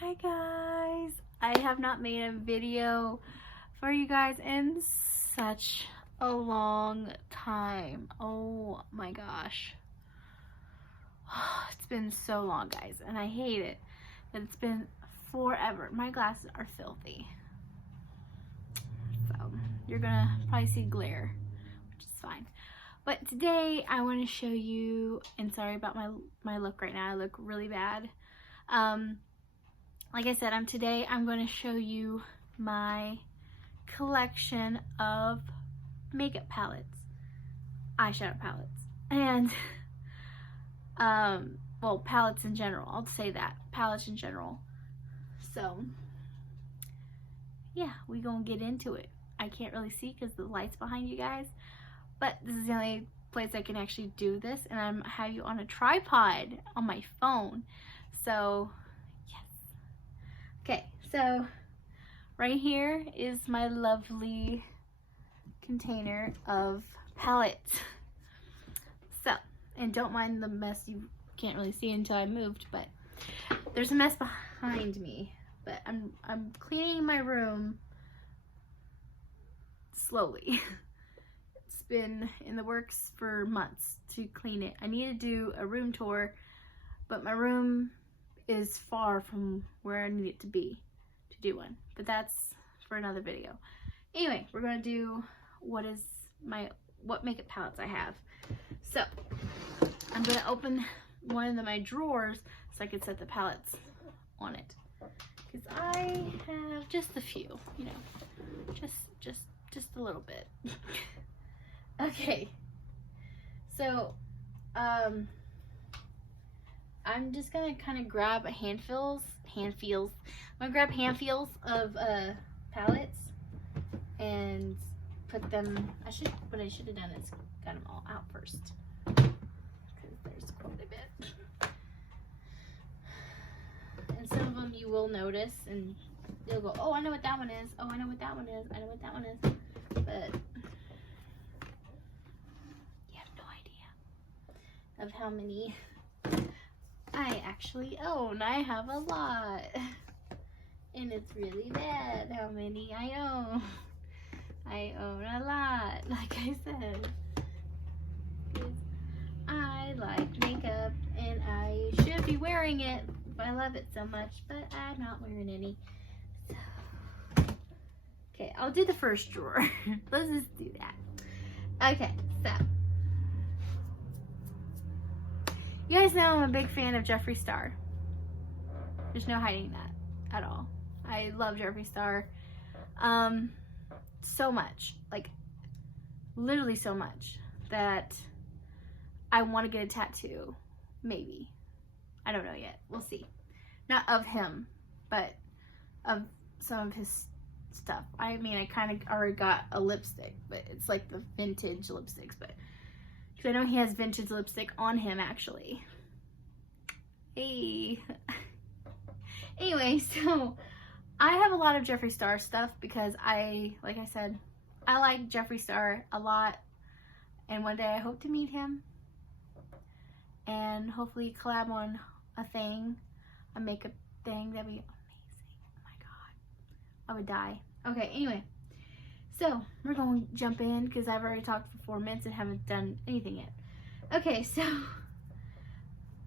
Hi guys, I have not made a video for you guys in such a long time. Oh my gosh. It's been so long, guys, and I hate it that it's been forever. My glasses are filthy, so you're gonna probably see glare, which is fine. But today I want to show you, and sorry about my look right now, I look really bad. Like I said, today I'm going to show you my collection of makeup palettes, eyeshadow palettes, and well, palettes in general. I'll say that, palettes in general. So yeah, we gonna get into it. I can't really see because the light's behind you guys, but this is the only place I can actually do this, and I have you on a tripod on my phone. So okay, so right here is my lovely container of palettes. So, and don't mind the mess, you can't really see until I moved, but there's a mess behind me. But I'm cleaning my room slowly. It's been in the works for months to clean it. I need to do a room tour, but my room is far from where I need it to be to do one, but that's for another video. Anyway, we're gonna do what makeup palettes I have. So I'm gonna open one of my drawers so I can set the palettes on it, because I have just a few, you know, just a little bit. Okay, so I'm just gonna kind of grab handfuls. I'm gonna grab handfuls of palettes and put them. What I should have done is got them all out first, because there's quite a bit. And some of them you will notice, and you'll go, "Oh, I know what that one is. Oh, I know what that one is. I know what that one is." But you have no idea of how many I actually own. I have a lot, and it's really bad how many I own. I own a lot, like I said, because I like makeup and I should be wearing it, but I love it so much, but I'm not wearing any. So, okay, I'll do the first drawer. Let's just do that. Okay, so you guys know I'm a big fan of Jeffree Star. There's no hiding that at all. I love Jeffree Star so much, like literally so much, that I want to get a tattoo. Maybe. I don't know yet. We'll see. Not of him, but of some of his stuff. I mean, I kind of already got a lipstick, but it's like the vintage lipsticks, but because I know he has vintage lipstick on him, actually. Hey. Anyway, so I have a lot of Jeffree Star stuff because like I said, I like Jeffree Star a lot. And one day I hope to meet him and hopefully collab on a makeup thing. That'd be amazing. Oh my God. I would die. Okay, anyway. So, we're going to jump in because I've already talked for 4 minutes and haven't done anything yet. Okay, so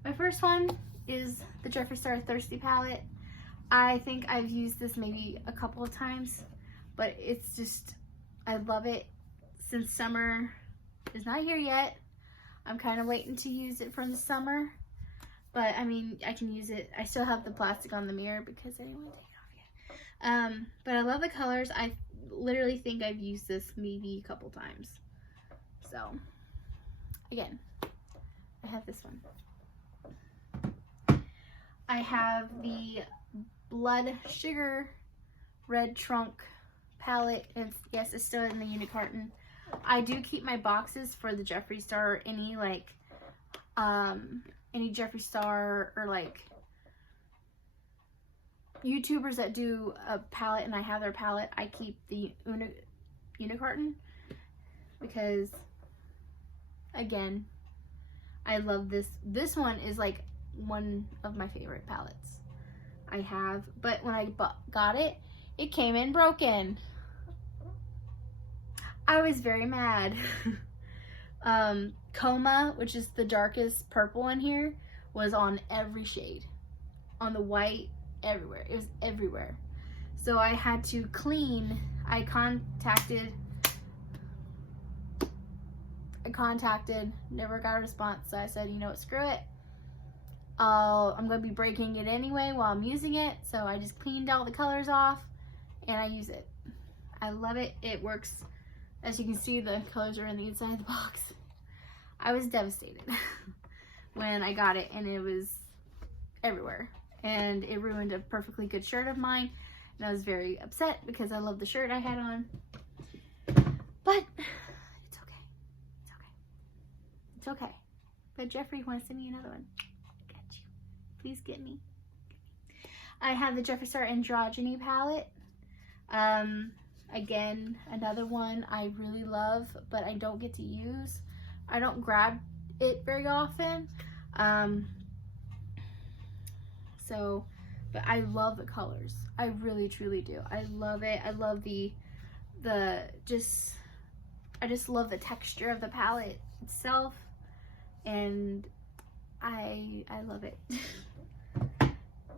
my first one is the Jeffree Star Thirsty palette. I think I've used this maybe a couple of times, but it's just, I love it. Since summer is not here yet, I'm kind of waiting to use it from the summer. But I mean, I can use it. I still have the plastic on the mirror because I didn't want to take it off yet. But I love the colors. I literally think I've used this maybe a couple times. So again, I have this one. I have the Blood Sugar Red Trunk palette, and yes, it's still in the unit carton. I do keep my boxes for the Jeffree Star, any Jeffree Star or like YouTubers that do a palette and I have their palette. I keep the unit carton because, again, I love this. This one is like one of my favorite palettes. I have, but when I got it, it came in broken. I was very mad. Coma, which is the darkest purple in here, was on every shade. On the white, everywhere. It was everywhere. So I had to clean. I contacted, never got a response. So I said, you know what, screw it. I'm going to be breaking it anyway while I'm using it. So I just cleaned all the colors off and I use it. I love it. It works. As you can see, the colors are in the inside of the box. I was devastated when I got it and it was everywhere. And it ruined a perfectly good shirt of mine. And I was very upset because I love the shirt I had on. But it's okay. It's okay. It's okay. But Jeffree wants to send me another one. I got you. Please get me. I have the Jeffree Androgyny palette. Again, another one I really love, but I don't get to use. I don't grab it very often. But I love the colors. I really, truly do. I love it. I love I just love the texture of the palette itself. And I love it.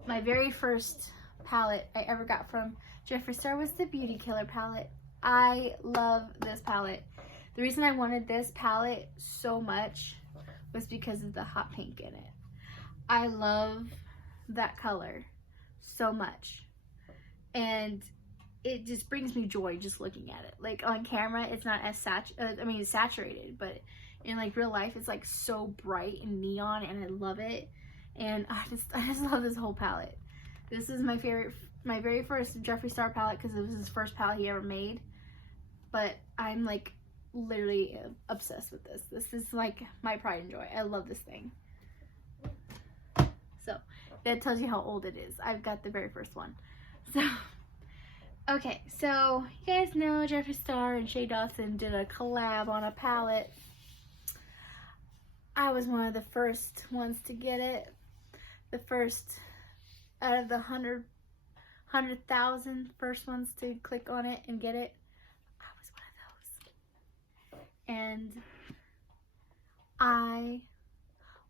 My very first palette I ever got from Jeffree was the Beauty Killer palette. I love this palette. The reason I wanted this palette so much was because of the hot pink in it. I love that color so much. And it just brings me joy just looking at it. Like on camera, it's not as it's saturated, but in like real life, it's like so bright and neon and I love it. And I just love this whole palette. This is my very first Jeffree palette because it was his first palette he ever made. But I'm like literally obsessed with this. This is like my pride and joy. I love this thing. So that tells you how old it is. I've got the very first one. So, okay, so you guys know Jeffree and Shea Dawson did a collab on a palette. I was one of the first ones to get it. The first out of the 100,000 first ones to click on it and get it. I was one of those. And I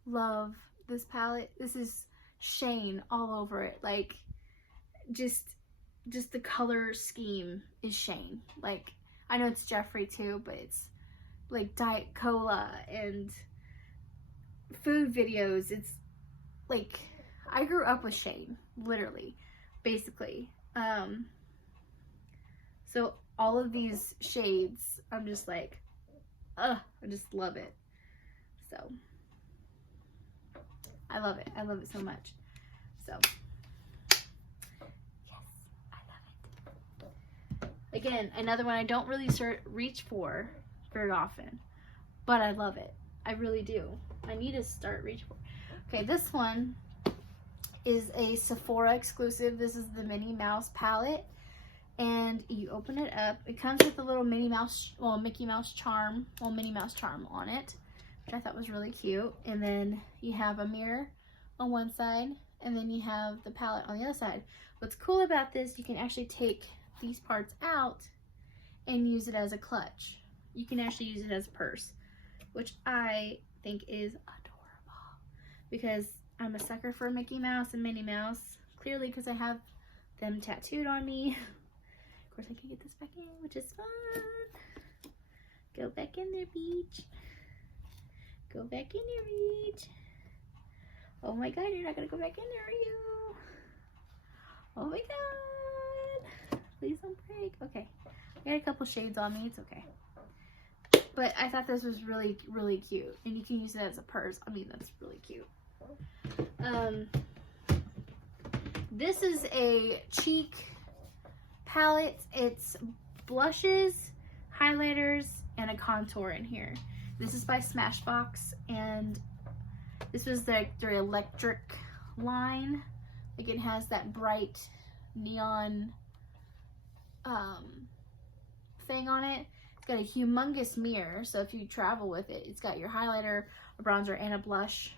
love this palette. This is Shane all over it. Like, just the color scheme is Shane. Like, I know it's Jeffree too, but it's like Diet Cola and food videos. It's like, I grew up with Shane, literally, basically. So all of these shades, I'm just like, I just love it. So I love it. I love it so much. So yes, I love it. Again, another one I don't really reach for very often, but I love it. I really do. I need to start reaching for. Okay, this one is a Sephora exclusive. This is the Minnie Mouse palette. And you open it up. It comes with a little Mickey Mouse charm on it, which I thought was really cute. And then you have a mirror on one side, and then you have the palette on the other side. What's cool about this, you can actually take these parts out and use it as a clutch. You can actually use it as a purse, which I think is adorable because I'm a sucker for Mickey Mouse and Minnie Mouse, clearly because I have them tattooed on me. Of course, I can get this back in, which is fun. Go back in there, Beach. Go back in there, Beach. Oh my God, you're not gonna go back in there, are you? Oh my God. Please don't break. Okay. I got a couple shades on me. It's okay. But I thought this was really, really cute. And you can use it as a purse. I mean, that's really cute. This is a Chic Palette. It's blushes, highlighters, and a contour in here. This is by Smashbox, and this was their electric line. Like, it has that bright neon thing on it. It's got a humongous mirror, so if you travel with it, it's got your highlighter, a bronzer, and a blush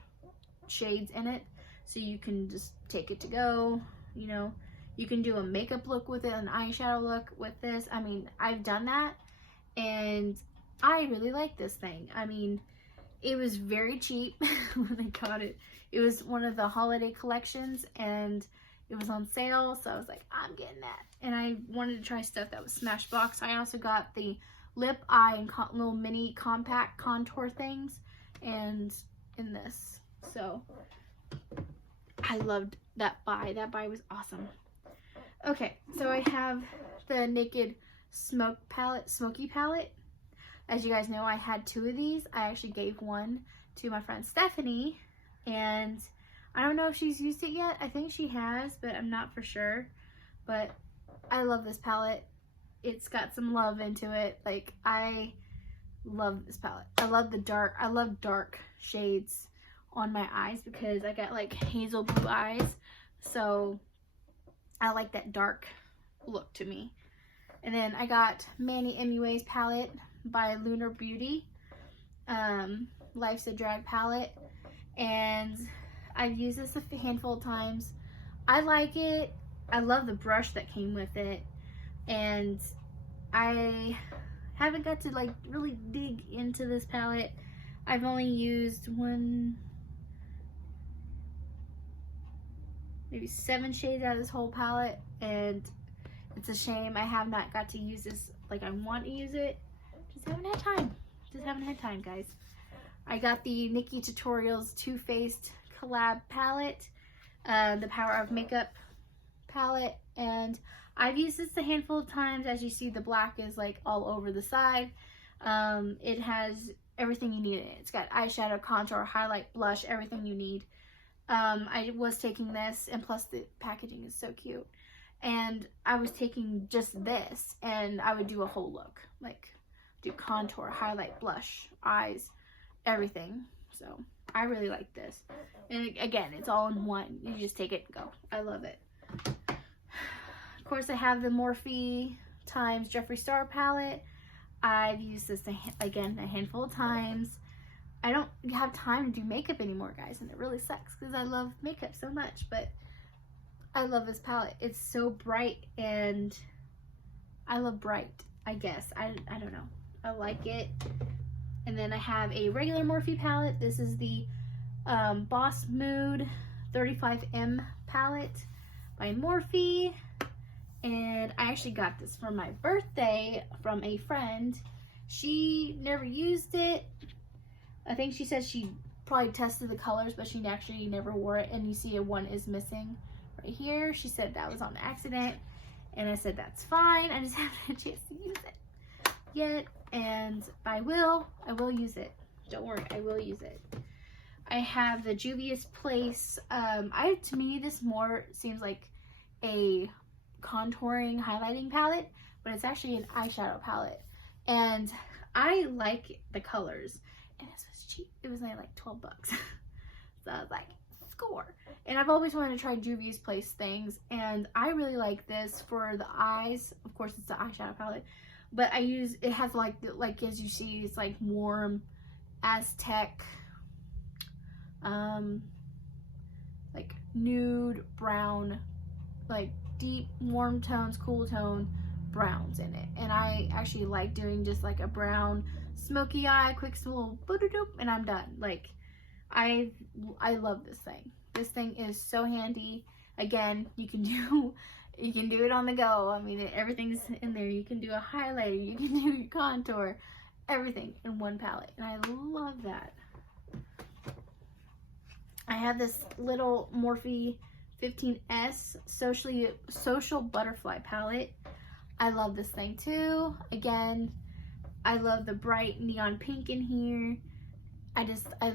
shades in it, so you can just take it to go, you know, you can do a makeup look with it, an eyeshadow look with this. I mean, I've done that, and I really like this thing. I mean, it was very cheap when I got it. It was one of the holiday collections, and it was on sale, so I was like, I'm getting that. And I wanted to try stuff that was Smashbox. I also got the lip, eye, and little mini compact contour things, and in this. So I loved that buy. That buy was awesome. Okay, so I have the Naked Smoky Palette. As you guys know, I had 2 of these. I actually gave one to my friend Stephanie, and I don't know if she's used it yet. I think she has, but I'm not for sure. But I love this palette. It's got some love into it. Like, I love this palette. I love dark shades on my eyes because I got like hazel blue eyes. So I like that dark look to me. And then I got Manny MUA's palette by Lunar Beauty. Life's a Drag palette. And I've used this a handful of times. I like it. I love the brush that came with it. And I haven't got to like really dig into this palette. I've only used maybe 7 shades out of this whole palette, and it's a shame I have not got to use this like I want to use it. Just haven't had time. Just haven't had time, guys. I got the Nikkietutorials Toothpaste Collab palette, the Power of Makeup palette, and I've used this a handful of times. As you see, the black is like all over the side. It has everything you need in it. It's got eyeshadow, contour, highlight, blush, everything you need. I was taking this, and plus the packaging is so cute. And I was taking just this, and I would do a whole look. Like, do contour, highlight, blush, eyes, everything. So, I really like this. And again, it's all in one. You just take it and go. I love it. Of course, I have the Morphe times Jeffree Star palette. I've used this, again, a handful of times. I don't have time to do makeup anymore, guys, and it really sucks because I love makeup so much, but I love this palette. It's so bright, and I love bright, I guess. I don't know. I like it. And then I have a regular Morphe palette. This is the Boss Mood 35M palette by Morphe. And I actually got this for my birthday from a friend. She never used it. I think she said she probably tested the colors, but she actually never wore it. And you see one is missing right here. She said that was on accident. And I said, that's fine. I just haven't had a chance to use it yet. And I will use it. Don't worry, I will use it. I have the Juvia's Place. To me, this more seems like a contouring, highlighting palette, but it's actually an eyeshadow palette. And I like the colors. And this was cheap. It was only like 12 bucks. So I was like, score. And I've always wanted to try Juvia's Place things, and I really like this for the eyes. Of course, it's the eyeshadow palette, but it has like as you see, it's like warm Aztec, like nude brown, like deep warm tones, cool tone browns in it. And I actually like doing just like a brown smoky eye, quick little boo-doo-doo, and I'm done. Like, I love this thing. This thing is so handy. Again, you can do it on the go. I mean, everything's in there. You can do a highlighter, you can do your contour, everything in one palette, and I love that. I have this little Morphe 15S Social Butterfly palette. I love this thing too. Again, I love the bright neon pink in here. I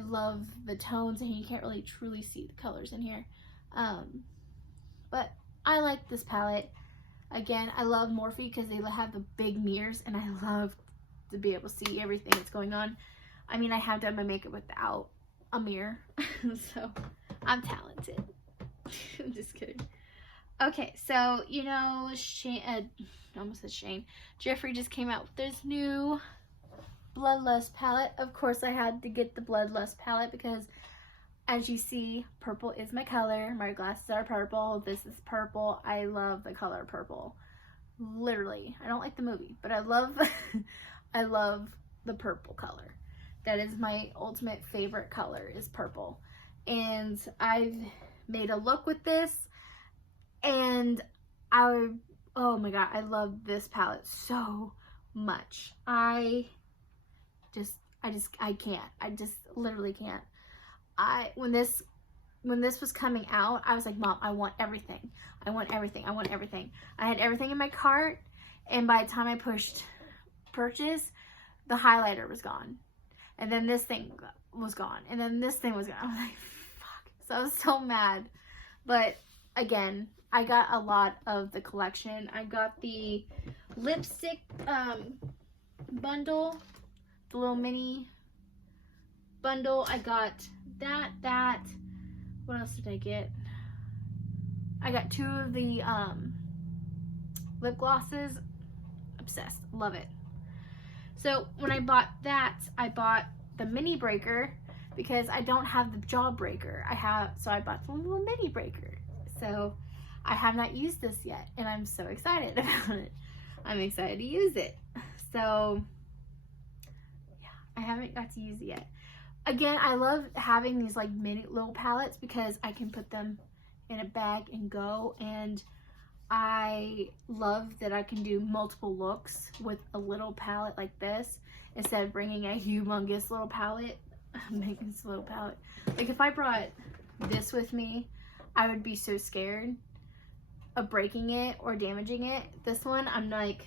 love the tones, and you can't really truly see the colors in here. But I like this palette. Again, I love Morphe because they have the big mirrors, and I love to be able to see everything that's going on. I mean, I have done my makeup without a mirror, so I'm talented. I'm just kidding. Okay, so, you know, almost said Shane. Jeffree just came out with this new Bloodlust palette. Of course, I had to get the Bloodlust palette because as you see, purple is my color. My glasses are purple. This is purple. I love the color purple. Literally. I don't like the movie, but I love I love the purple color. That is my ultimate favorite color, is purple. And I've made a look with this, and oh my god, I love this palette so much. I can't. I just literally can't. When this was coming out, I was like, Mom, I want everything. I want everything. I want everything. I had everything in my cart, and by the time I pushed purchase, the highlighter was gone. And then this thing was gone. And then this thing was gone. I was like, fuck. So I was so mad. But again, I got a lot of the collection. I got the lipstick bundle, the little mini bundle. I got that. What else did I get? I got 2 of the lip glosses. Obsessed. Love it. So when I bought that, I bought the mini breaker because I don't have the jaw breaker. So I bought the little mini breaker. So I have not used this yet, and I'm so excited about it. I'm excited to use it. So yeah, I haven't got to use it yet. Again, I love having these like mini little palettes because I can put them in a bag and go, and I love that I can do multiple looks with a little palette like this instead of bringing a humongous little palette. Making this little palette. Like if I brought this with me, I would be so scared of breaking it or damaging it. This one, I'm like,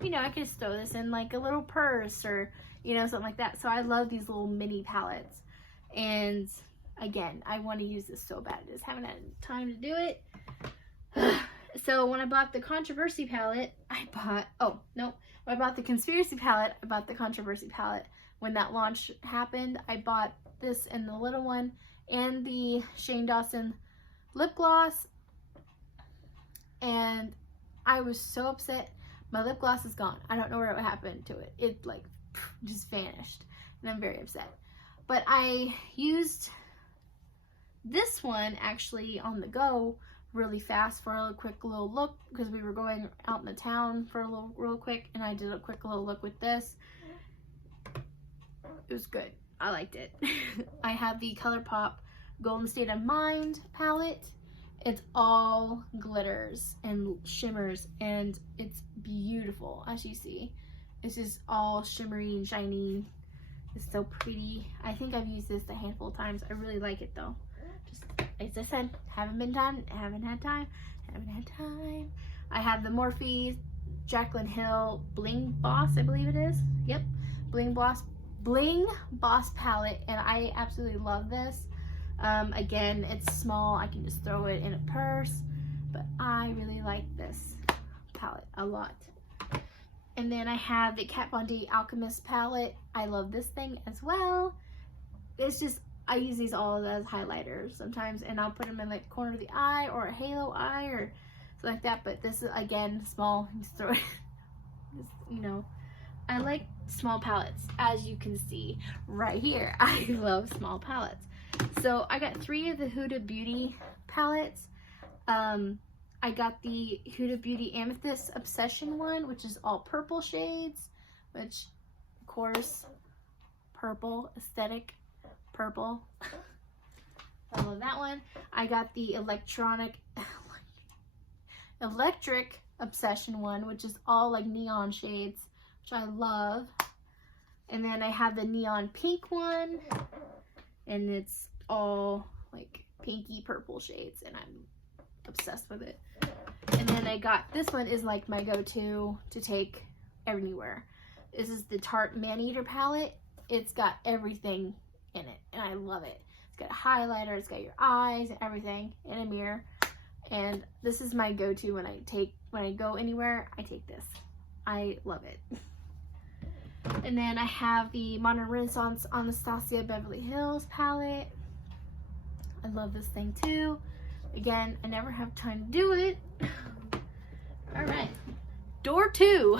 you know, I could just throw this in like a little purse or, you know, something like that. So I love these little mini palettes. And again, I want to use this so bad. I just haven't had time to do it. So when I bought the Controversy palette, when I bought the Conspiracy palette, I bought the Controversy palette. When that launch happened, I bought this and the little one and the Shane Dawson lip gloss. And I was so upset. My lip gloss is gone. I don't know what happened to it. It like just vanished. And I'm very upset. But I used this one actually on the go really fast for a quick little look because we were going out in the town for a little real quick, and I did a quick little look with this. It was good. I liked it. I have the ColourPop Golden State of Mind palette. It's all glitters and shimmers, and it's beautiful, as you see. It's just all shimmery and shiny. It's so pretty. I think I've used this a handful of times. I really like it though. Just as I said, haven't had time. I have the Morphe Jaclyn Hill Bling Boss, I believe it is. Yep, Bling Boss palette, and I absolutely love this. Again, it's small. I can just throw it in a purse, but I really like this palette a lot. And then I have the Kat Von D Alchemist Palette. I love this thing as well. It's just, I use these all as highlighters sometimes, and I'll put them in like the corner of the eye or a halo eye or something like that. But this is, again, small. Just throw it, just, you know. I like small palettes, as you can see right here. I love small palettes. So I got 3 of the Huda Beauty palettes. I got the Huda Beauty Amethyst Obsession one, which is all purple shades, which, of course, purple, aesthetic, purple. I love that one. I got the Electric Obsession one, which is all like neon shades, which I love. And then I have the neon pink one, and it's all like pinky purple shades, and I'm obsessed with it. And then I got, this one is like my go-to to take everywhere. This is the Tarte Maneater palette. It's got everything in it, and I love it. It's got a highlighter, it's got your eyes and everything, and a mirror. And this is my go-to when I go anywhere. I take this. I love it. And then I have the Modern Renaissance Anastasia Beverly Hills palette. I love this thing too. Again, I never have time to do it. All right, door 2.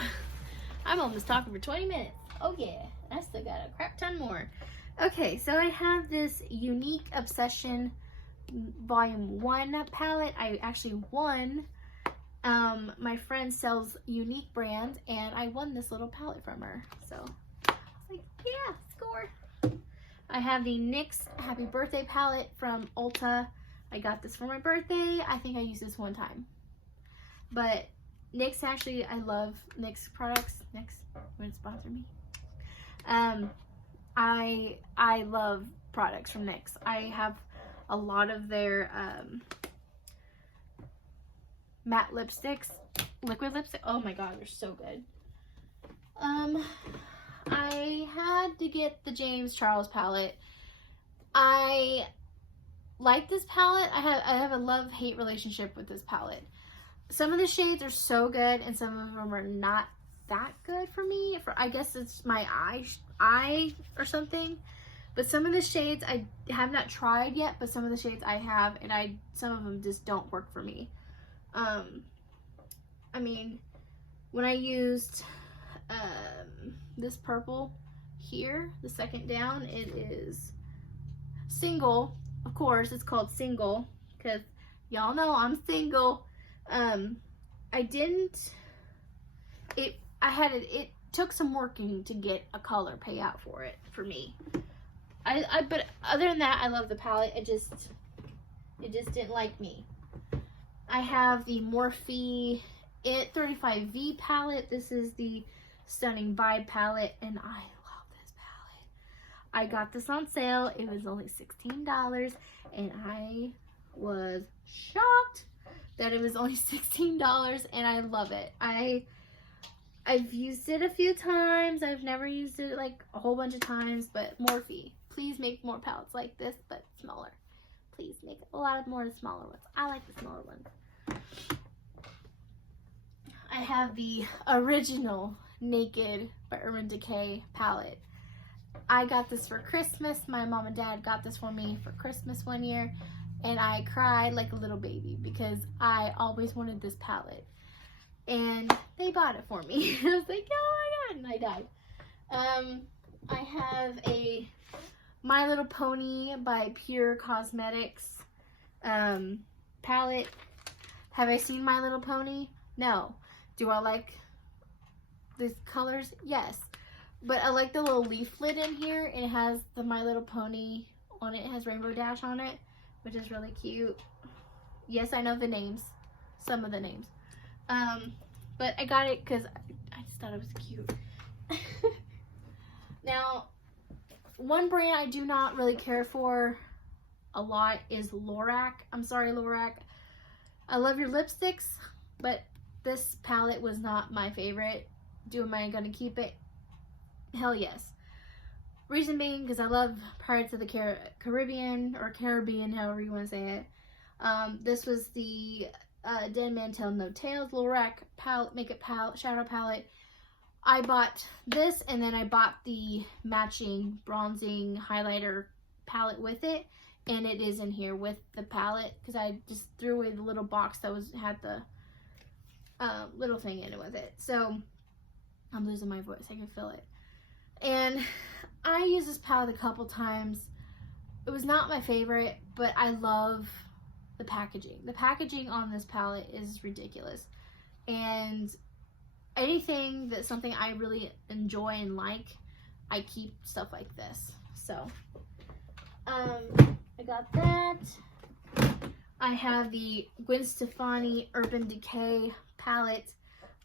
I'm almost talking for 20 minutes. Oh yeah, I still got a crap ton more. Okay, so I have this Unique Obsession Volume 1 palette. I actually won. My friend sells Unique brands, and I won this little palette from her. So I was like, yeah, score. I have the NYX Happy Birthday palette from Ulta. I got this for my birthday. I think I used this one time. But NYX, actually, I love NYX products. NYX, would sponsor me? I love products from NYX. I have a lot of their matte lipsticks, liquid lipstick. Oh my god, they're so good. I had to get the James Charles palette. I like this palette. I have a love-hate relationship with this palette. Some of the shades are so good, and some of them are not that good for me. I guess it's my eye or something. But some of the shades I have not tried yet, but some of the shades I have, and some of them just don't work for me. I mean, when I used this purple here, the second down, it is single. Of course, it's called single because y'all know I'm single. It took some working to get a color payout for it for me. But other than that, I love the palette. It just didn't like me. I have the Morphe 35V palette. This is the Stunning Vibe palette, and I love this palette. I got this on sale. It was only $16, and I was shocked that it was only $16, and I love it. I've used it a few times. I've never used it like a whole bunch of times, but Morphe, please make more palettes like this, but smaller. Please make a lot of more smaller ones. I like the smaller ones. I have the original Naked by Urban Decay palette. I got this for Christmas. My mom and dad got this for me for Christmas one year, and I cried like a little baby because I always wanted this palette. And they bought it for me. I was like, oh my god, and I died. I have a My Little Pony by Pure Cosmetics palette. Have I seen My Little Pony? No. Do I like these colors? Yes. But I like the little leaflet in here. It has the My Little Pony on it. It has Rainbow Dash on it, which is really cute. Yes, I know the names. Some of the names. But I got it because I just thought it was cute. Now, one brand I do not really care for a lot is Lorac. I'm sorry, Lorac. I love your lipsticks, but this palette was not my favorite. Am I gonna keep it? Hell yes. Reason being, because I love Pirates of the Caribbean, or Caribbean, however you want to say it. This was the Dead Man Tell No Tales Lorac palette, makeup palette, shadow palette. I bought this, and then I bought the matching bronzing highlighter palette with it, and it is in here with the palette because I just threw away the little box that had the little thing in it with it. So I'm losing my voice, I can feel it. And I used this palette a couple times. It was not my favorite, but I love the packaging. The packaging on this palette is ridiculous. And anything that's something I really enjoy and like, I keep stuff like this. So, I got that. I have the Gwen Stefani Urban Decay palette.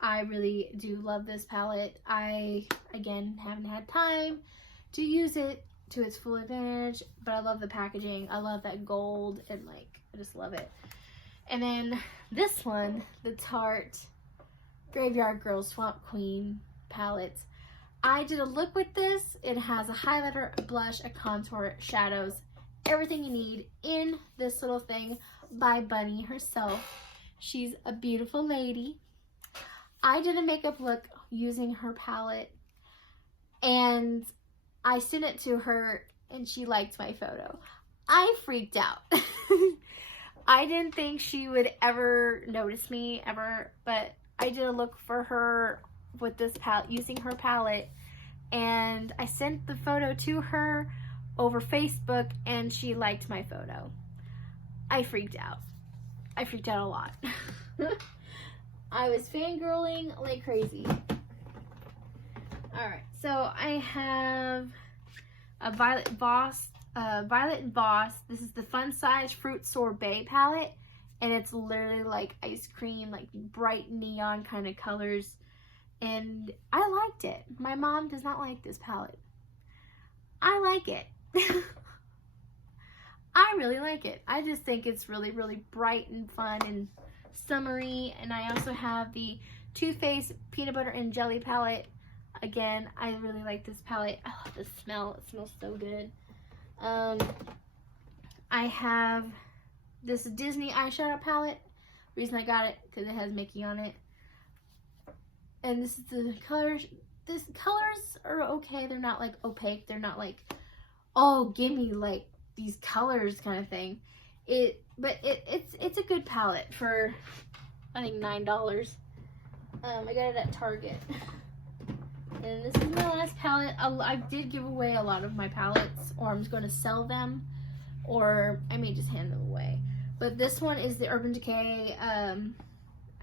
I really do love this palette. I, again, haven't had time to use it to its full advantage, but I love the packaging. I love that gold, and like, I just love it. And then this one, the Tarte Graveyard Girl Swamp Queen palette. I did a look with this. It has a highlighter, a blush, a contour, shadows, everything you need in this little thing by Bunny herself. She's a beautiful lady. I did a makeup look using her palette, and I sent it to her, and she liked my photo. I freaked out. I didn't think she would ever notice me, ever, but I did a look for her with this palette, using her palette, and I sent the photo to her, over Facebook, and she liked my photo. I freaked out. I freaked out a lot. I was fangirling like crazy. Alright, so I have a Violet Boss. This is the Fun Size Fruit Sorbet palette. And it's literally like ice cream, like bright neon kind of colors. And I liked it. My mom does not like this palette. I like it. I really like it. I just think it's really, really bright and fun and summery. And I also have the Toothpaste Peanut Butter and Jelly palette. Again, I really like this palette. I love the smell. It smells so good. I have this Disney eyeshadow palette. Reason I got it, because it has Mickey on it. And this is the colors. These colors are okay. They're not like opaque. They're not like, oh, give me like these colors kind of thing. But it's a good palette for, I think, $9. I got it at Target. And this is my last palette. I did give away a lot of my palettes, or I'm just going to sell them, or I may just hand them away. But this one is the Urban Decay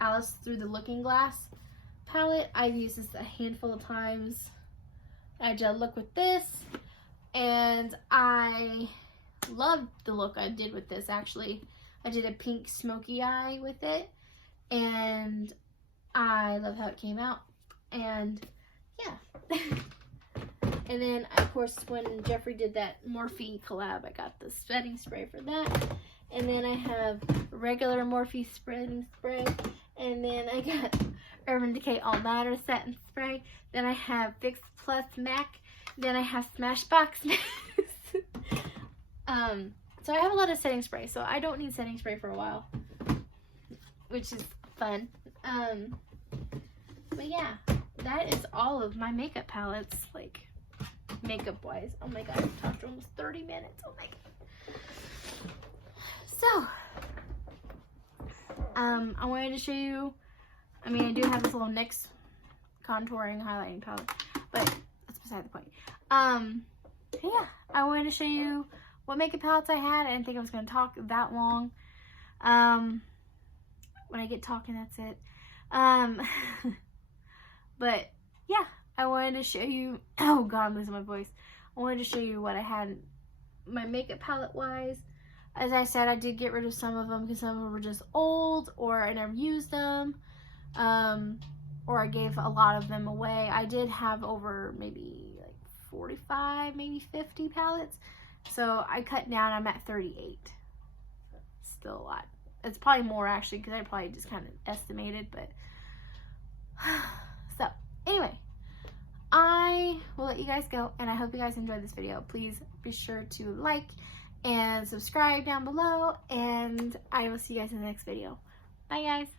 Alice Through the Looking Glass palette. I've used this a handful of times. I did a look with this, and I loved the look I did with this, actually. I did a pink smoky eye with it, and I love how it came out. And yeah. And then, of course, when Jeffree did that Morphe collab, I got the setting spray for that. And then I have regular Morphe setting spray. And then I got Urban Decay All Nighter setting spray. Then I have Fix Plus MAC. Then I have Smashbox Mix. So I have a lot of setting spray. So I don't need setting spray for a while, which is fun. But yeah, that is all of my makeup palettes, like makeup wise. Oh my god, I've talked for almost 30 minutes. Oh my god. So I wanted to show you, I mean, I do have this little NYX contouring highlighting palette, but that's beside the point. Yeah, I wanted to show you what makeup palettes I had. I didn't think I was going to talk that long. When I get talking, that's it. But yeah, I wanted to show you, oh god, I'm losing my voice. I wanted to show you what I had my makeup palette wise. As I said, I did get rid of some of them because some of them were just old, or I never used them, or I gave a lot of them away. I did have over maybe like 45, maybe 50 palettes. So I cut down, I'm at 38. Still a lot. It's probably more actually, because I probably just kind of estimated, but so anyway, I will let you guys go, and I hope you guys enjoyed this video. Please be sure to like and subscribe down below, and I will see you guys in the next video. Bye guys.